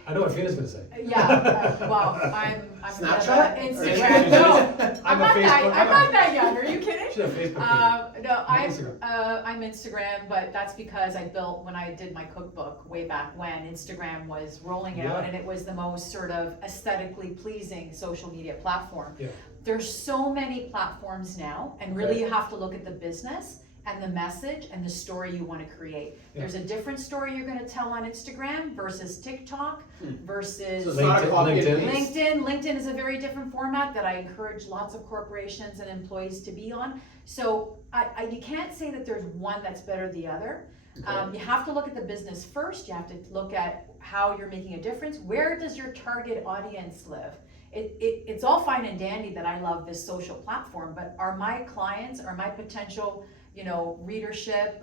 I know what Fina's gonna say. Yeah, well, I'm Snapchat? Instagram, no, I'm I'm a not Facebook- that young, are you kidding? She's a Facebook baby. No, Instagram. I'm Instagram, but that's because I built, when I did my cookbook way back when, Instagram was rolling out, Yeah. and it was the most sort of aesthetically pleasing social media platform. Yeah. There's so many platforms now, and really you have to look at the business and the message and the story you want to create. Yeah. There's a different story you're going to tell on Instagram versus TikTok versus So it's not a copy and LinkedIn. paste. LinkedIn is a very different format that I encourage lots of corporations and employees to be on. So you can't say that there's one that's better than the other. Okay. You have to look at the business first. You have to look at how you're making a difference. Where does your target audience live? It's all fine and dandy that I love this social platform, but are my clients, are my potential, readership,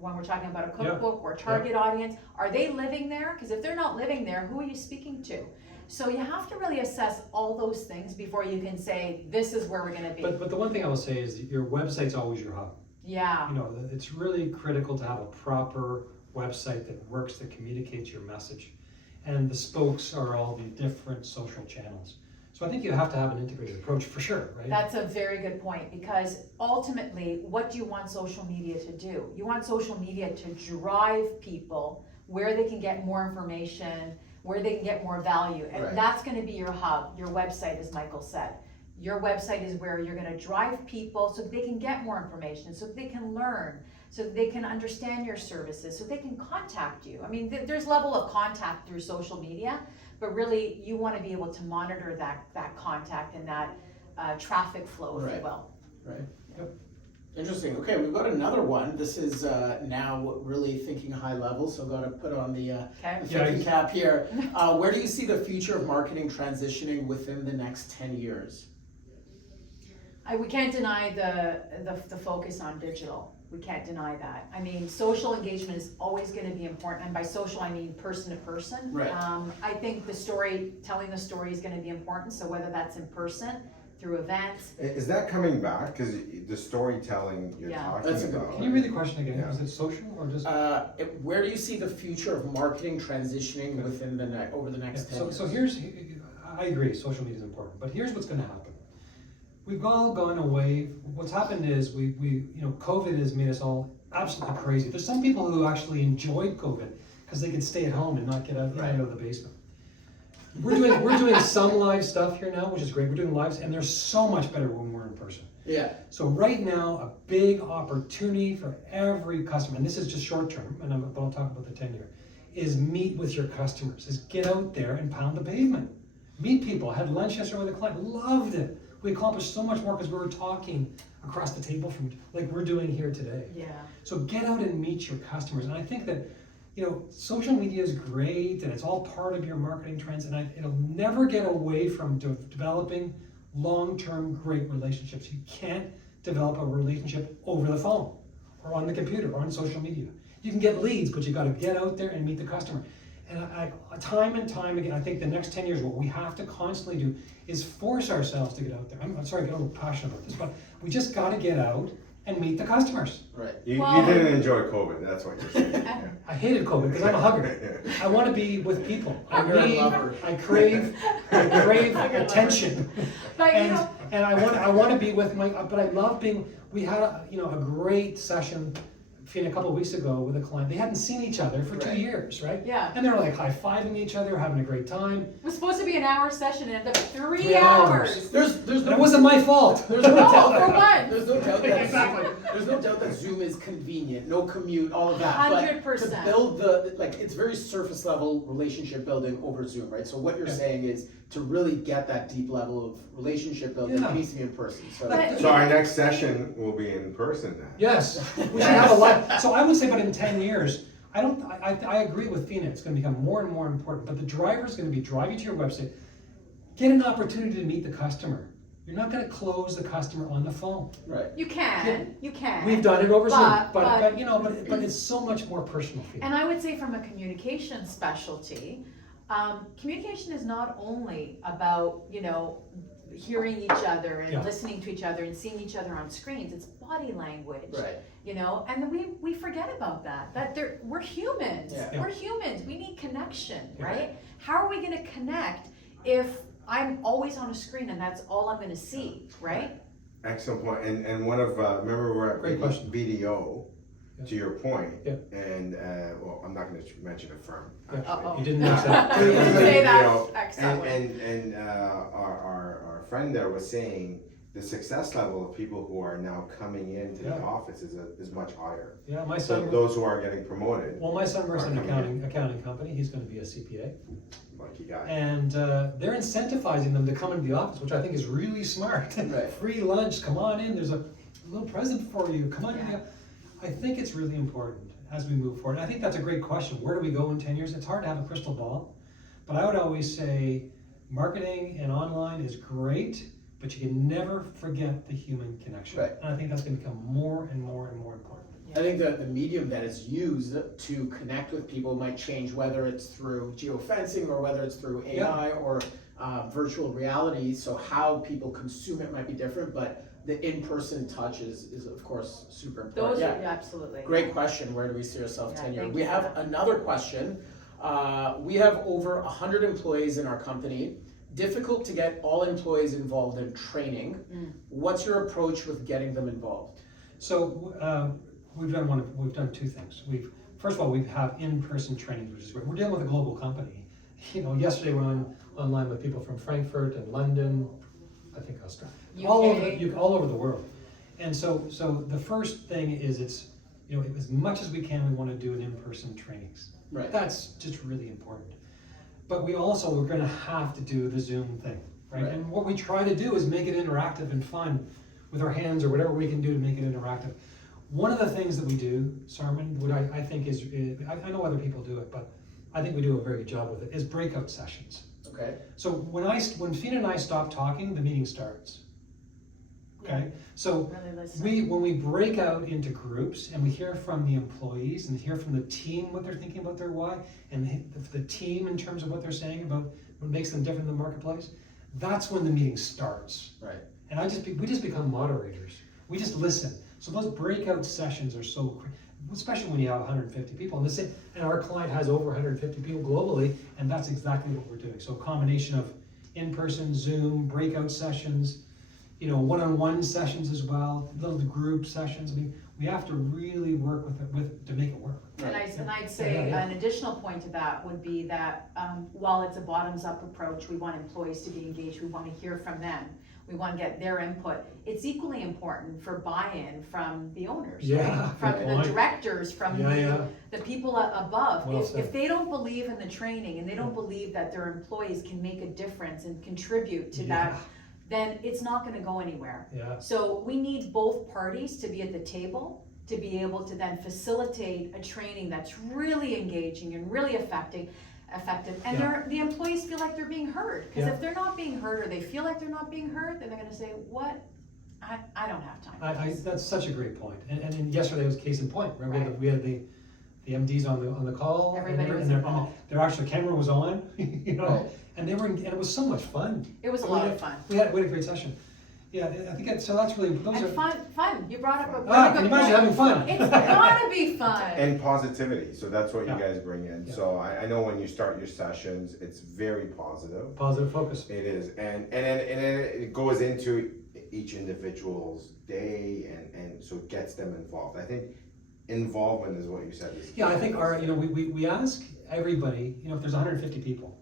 when we're talking about a cookbook or target audience, are they living there? Because if they're not living there, who are you speaking to? So you have to really assess all those things before you can say, this is where we're gonna be. But the one thing I will say is that your website's always your hub. Yeah, It's really critical to have a proper website that works, that communicates your message. And the spokes are all the different social channels. So I think you have to have an integrated approach for sure, right? That's a very good point, because ultimately, what do you want social media to do? You want social media to drive people where they can get more information, where they can get more value. And Right. that's gonna be your hub, your website, as Michael said. Your website is where you're gonna drive people so that they can get more information, so that they can learn, so that they can understand your services, so they can contact you. I mean, there's level of contact through social media, but really you wanna be able to monitor that contact and that traffic flow, if you Right. will. Right. Yep. Interesting. Okay, we've got another one. This is now really thinking high level, so got to put on the Okay? thinking cap here. Where do you see the future of marketing transitioning within the next 10 years? We can't deny the focus on digital. We can't deny that. I mean, social engagement is always gonna be important, and by social, I mean person to person. Right. I think telling the story is gonna be important, so whether that's in person, through events. Is that coming back? Cause the storytelling you're Yeah. talking That's a good about. point. Can you read the question again? Yeah. Is it social or just? Where do you see the future of marketing transitioning within over the next 10 So years? I agree, social media is important, but here's what's gonna happen. We've all gone away, what's happened is COVID has made us all absolutely crazy. There's some people who actually enjoyed COVID because they could stay at home and not get out of the basement. We're doing some live stuff here now, which is great. We're doing lives, and they're so much better when we're in person. Yeah. So right now, a big opportunity for every customer, and this is just short term, but I'll talk about the 10-year, is meet with your customers, is get out there and pound the pavement. Meet people. I had lunch yesterday with a client, loved it. We accomplished so much more because we were talking across the table from, like we're doing here today. Yeah. So get out and meet your customers. And I think that, social media is great and it's all part of your marketing trends, and it'll never get away from developing long-term great relationships. You can't develop a relationship over the phone or on the computer or on social media. You can get leads, but you got to get out there and meet the customer. And I time and time again, I think the next 10 years, what we have to constantly do is force ourselves to get out there. I'm sorry, I get a little passionate about this, but we just got to get out and meet the customers. Right. You Well- didn't enjoy COVID, that's what you're saying. Yeah. I hated COVID because I'm a hugger. I want to be with people. You're a lover. I crave attention. But And I want to be with but I love being, we had a great session, Fina, a couple of weeks ago with a client. They hadn't seen each other for 2 Right. years, right? Yeah. And they were like high-fiving each other, having a great time. it was supposed to be an hour session, and it ended up 3 3 hours. hours. There's And no it wasn't my fault. There's no No, doubt for what? There's no doubt that Exactly. there's no doubt that Zoom is convenient, no commute, all of that. 100%. But to build it's very surface level relationship building over Zoom, right? So what you're Yeah. saying is to really get that deep level of relationship building, Yeah. it needs to be in person. So But- So our next session will be in person then. Yes, we should have a lot. So I would say, but in 10 years, I agree with Fina. It's going to become more and more important. But the driver is going to be driving to your website. Get an opportunity to meet the customer. You're not going to close the customer on the phone. right. You can. We've done it over Zoom, But- but it's so much more personal. Fina. And I would say from a communication specialty, communication is not only about, hearing each other and Yeah. listening to each other and seeing each other on screens. It's body language, Right. and we forget about that. We're humans. Yeah. We're humans. We need connection, Yeah. right? How are we gonna connect if I'm always on a screen and that's all I'm gonna see, right? Excellent point, and one of, remember we're Great at question. BDO, to your point. Yeah. And, well, I'm not gonna mention a firm, Yeah. actually. Uh-oh. You didn't mention that. You didn't say that. You know, X that way. And our friend there was saying the success level of people who are now coming into the Yeah. office is much higher. Yeah, my So son. those who are getting promoted, Well, my son works are in an coming accounting company. He's going to be a CPA, lucky guy. and they're incentivizing them to come into the office, which I think is really smart. Right. Free lunch. Come on in. There's a little present for you. Come on in. Yeah. I think it's really important as we move forward. I think that's a great question. Where do we go in 10 years? It's hard to have a crystal ball, but I would always say marketing and online is great, but you can never forget the human connection. Right. And I think that's going to become more and more and more important. I think that the medium that is used to connect with people might change, whether it's through geofencing or whether it's through AI or virtual reality. So how people consume it might be different, but the in-person touch is of course super important. Those Yeah. are absolutely. Great question. Where do we see ourselves Yeah, 10 years? thank We you for have that. another question. We have over 100 employees in our company. difficult to get all employees involved in training. What's your approach with getting them involved? So we've done two things. First of all, we have in-person trainings, which is great. We're dealing with a global company. You know, yesterday we were online with people from Frankfurt and London, I think Australia, all over the world. And so the first thing is as much as we can, we want to do an in-person trainings. Right. That's just really important. But we're going to have to do the Zoom thing, right? And what we try to do is make it interactive and fun with our hands or whatever we can do to make it interactive. One of the things that we do, Sarman, what I think is I know other people do it, but I think we do a very good job with it, is breakout sessions. Okay. So when Fina and I stop talking, the meeting starts. Okay, so when we break out into groups and we hear from the employees and hear from the team what they're thinking about their why, and the team in terms of what they're saying about what makes them different in the marketplace, that's when the meeting starts. Right. And we just become moderators. We just listen. So those breakout sessions are so, especially when you have 150 people. And our client has over 150 people globally, and that's exactly what we're doing. So a combination of in-person, Zoom, breakout sessions, one-on-one sessions as well, little group sessions. I mean, we have to really work to make it work. And I'd say an additional point to that would be that while it's a bottoms-up approach, we want employees to be engaged, we want to hear from them, we want to get their input. It's equally important for buy-in from the owners, right? From the directors, from the people above. If they don't believe in the training and they don't believe that their employees can make a difference and contribute to that, then it's not going to go anywhere. So we need both parties to be at the table to be able to then facilitate a training that's really engaging and really effective, and the employees feel like they're being heard. Because if they're not being heard or they feel like they're not being heard, then they're going to say, "What? I don't have time." That's such a great point. And yesterday was case in point. Right? We had the MDs on the call. Everybody was involved. Their actual camera was on. And and it was so much fun. It was a lot of fun. We had a great session. Yeah, I think so. That's really Fun. You brought up a really can good you imagine point. having fun? It's gotta be fun. And positivity, so that's what you guys bring in. So I know when you start your sessions, it's very positive. Positive focus. It is, and then it goes into each individual's day, and so it gets them involved. I think involvement is what you said. I think we ask everybody, if there's 150 people,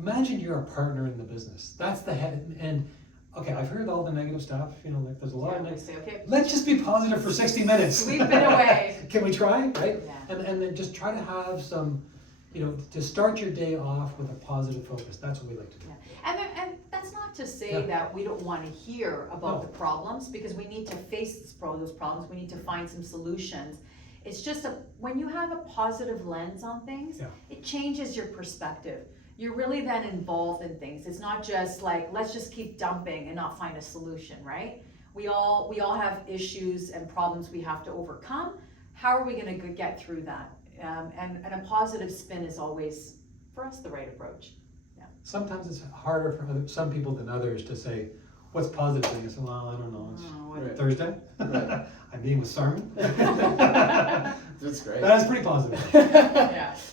imagine you're a partner in the business. That's the head. And okay, I've heard all the negative stuff. Like there's a lot of negative. Okay. Let's just be positive for 60 minutes. We've been away. Can we try? Right? Yeah. And then just try to have some, to start your day off with a positive focus. That's what we like to do. Yeah. And that's not to say that we don't want to hear about the problems, because we need to face those problems. We need to find some solutions. It's just when you have a positive lens on things, it changes your perspective. You're really then involved in things. It's not just like, let's just keep dumping and not find a solution, right? We all have issues and problems we have to overcome. How are we going to get through that? And a positive spin is always, for us, the right approach. Sometimes it's harder for some people than others to say, what's positive? And you say, well, I don't know. It's Thursday. Right. I'm meeting with Sarman. That's great. That's pretty positive.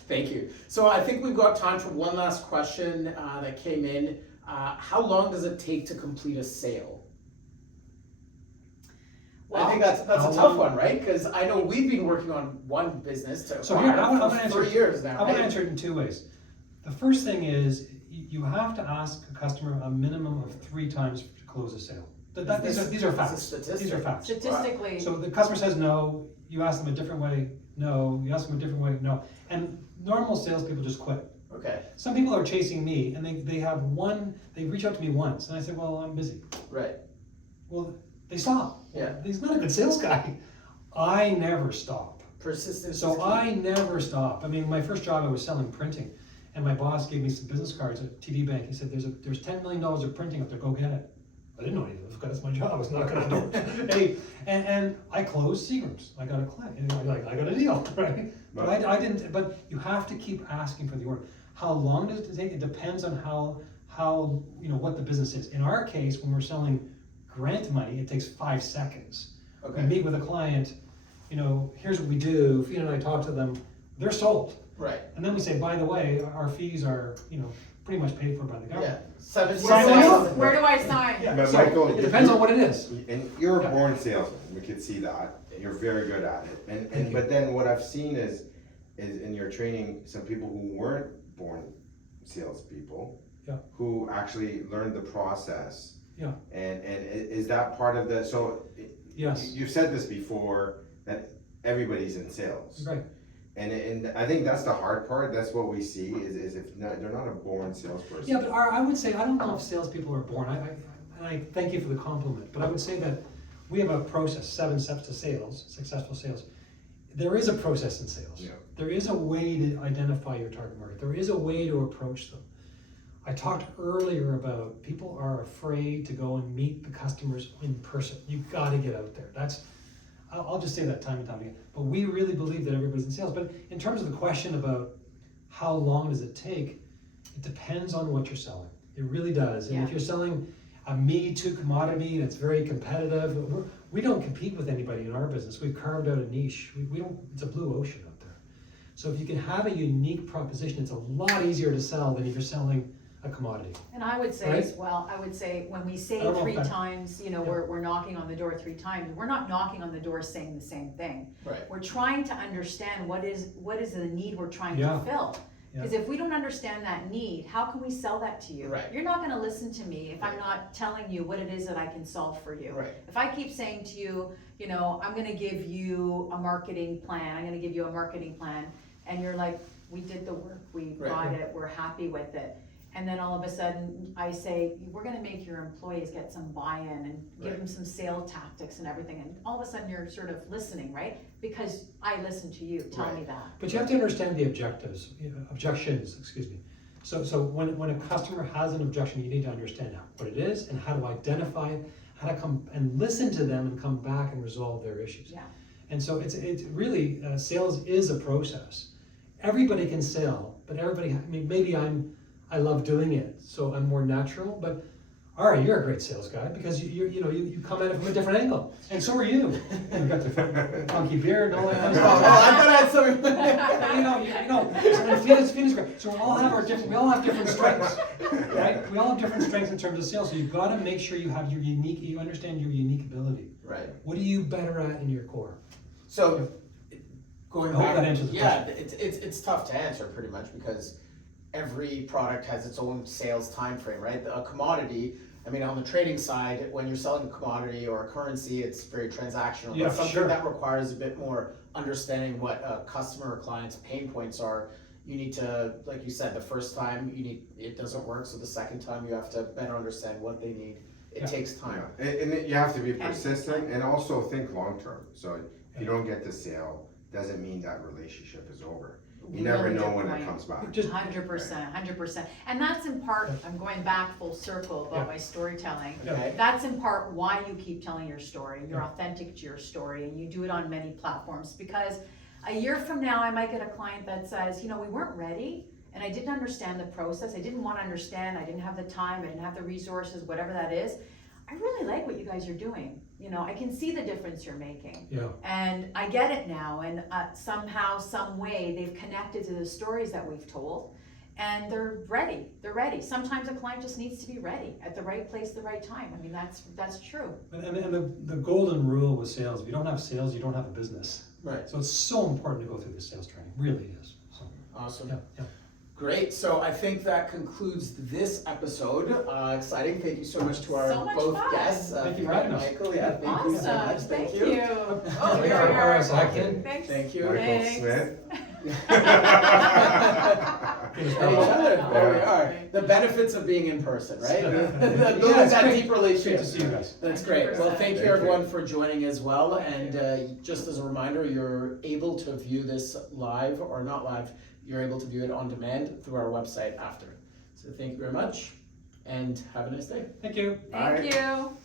Thank you. So I think we've got time for one last question that came in. How long does it take to complete a sale? Well, I think that's a tough one, right? Because I know we've been working on one business for 3 years now. I want to answer it in two ways. The first thing is you have to ask a customer a minimum of 3 times to close a sale. These are facts. These are facts. Statistically. Wow. So the customer says no, you ask them a different way, no, you ask them a different way, no. And normal salespeople just quit. Okay. Some people are chasing me and they reach out to me once and I say, well, I'm busy. Right. Well, they stop. Yeah. He's not a good sales guy. I never stop. Persistence. So I never stop. I mean, my first job I was selling printing, and my boss gave me some business cards at TD Bank. He said, there's $10 million of printing up there, go get it. I didn't know anything. That's my job. I was knocking on doors. And I closed Seagrams. I got a client. I got a deal, right? But I didn't. But you have to keep asking for the order. How long does it take? It depends on how what the business is. In our case, when we're selling grant money, it takes 5 seconds. Okay. We meet with a client. Here's what we do. Fina and I talk to them. They're sold. Right. And then we say, by the way, our fees are pretty much paid for by the Yeah, government. seven, Where do I sign? Yeah, But so Michael, it depends on what it is. And you're a Yeah. born salesman, we could see that, you're very good at it. Thank And you. but then what I've seen is in your training, some people who weren't born salespeople. Yeah. Who actually learned the process. Yeah. And is that part of the, so. Yes. You've said this before, that everybody's in sales. Right. And I think that's the hard part, that's what we see, is if they're not a born salesperson. Yeah, but I would say, I don't know if salespeople are born, and I thank you for the compliment, but I would say that we have a process, 7 steps to sales, successful sales. There is a process in sales. Yeah. There is a way to identify your target market. There is a way to approach them. I talked earlier about people are afraid to go and meet the customers in person. You've got to get out there. I'll just say that time and time again. But we really believe that everybody's in sales. But in terms of the question about how long does it take, it depends on what you're selling. It really does. And if you're selling a Me Too commodity that's very competitive, we don't compete with anybody in our business. We've carved out a niche. We don't. It's a blue ocean out there. So if you can have a unique proposition, it's a lot easier to sell than if you're selling a commodity. And I would say Right? as well, I would say when we say I don't know 3 if that- times, Yeah. we're knocking on the door 3 times, we're not knocking on the door saying the same thing. Right. We're trying to understand what is the need we're trying Yeah. to fill. Yeah. Because if we don't understand that need, how can we sell that to you? Right. You're not gonna listen to me if I'm not telling you what it is that I can solve for you. Right. If I keep saying to you, I'm gonna give you a marketing plan, and you're like, we did the work, we Right. got it, we're happy with it. And then all of a sudden, I say, we're gonna make your employees get some buy-in and give Right. them some sales tactics and everything, and all of a sudden you're sort of listening, right? Because I listened to you, tell me that. But you have to understand the objections, excuse me. So when a customer has an objection, you need to understand what it is and how to identify it, how to come and listen to them and come back and resolve their issues. Yeah. And so it's really, sales is a process. Everybody can sell, but maybe I love doing it, so I'm more natural, but all right, you're a great sales guy because you come at it from a different angle, and so are you. You've got the funky beard and all that kind of Oh, stuff. I thought I had something. So Fina's great. So we all have different strengths, right? We all have different strengths in terms of sales. So you've got to make sure you understand your unique ability. Right. What are you better at in your core? So, going I hope back, that answers the yeah, it's tough to answer pretty much because every product has its own sales time frame, right? A commodity, on the trading side, when you're selling a commodity or a currency, it's very transactional. Yeah, But something sure. that requires a bit more understanding what a customer or client's pain points are. You need to, like you said, the first time it doesn't work, so the second time you have to better understand what they need. It Yeah. takes time. Yeah. And you have to be persistent and also think long-term, so if you don't get the sale, doesn't mean that relationship is over. You never Really know good when it point. comes back. Just 100%. And that's in part, I'm going back full circle about Yeah. my storytelling. Yeah. Okay? That's in part why you keep telling your story, and you're Yeah. authentic to your story, and you do it on many platforms. Because a year from now, I might get a client that says, we weren't ready, and I didn't understand the process, I didn't want to understand, I didn't have the time, I didn't have the resources, whatever that is. I really like what you guys are doing. I can see the difference you're making. Yeah. And I get it now, and somehow, some way, they've connected to the stories that we've told, and they're ready. Sometimes a client just needs to be ready at the right place, the right time. That's true. And the golden rule with sales, if you don't have sales, you don't have a business. Right. So it's so important to go through the sales training, really is. So, Awesome. yeah. Great, so I think that concludes this episode. Exciting, thank you so much to our So much both fun. guests. Thank you for Fina having and us. Michael, yeah, thank you so much, Awesome, thank you. Oh, here our we are. second. Thanks. Thank you. Michael Thanks. Smith. And each other, there we are. The benefits of being in person, right? Building it's that great. deep Great relationship. to see you guys. That's great. Well, 100%. thank you Thank everyone you. for joining as well. And just as a reminder, you're able to view this live or not live. You're able to view it on demand through our website after. So thank you very much and have a nice day. Thank you. Thank you.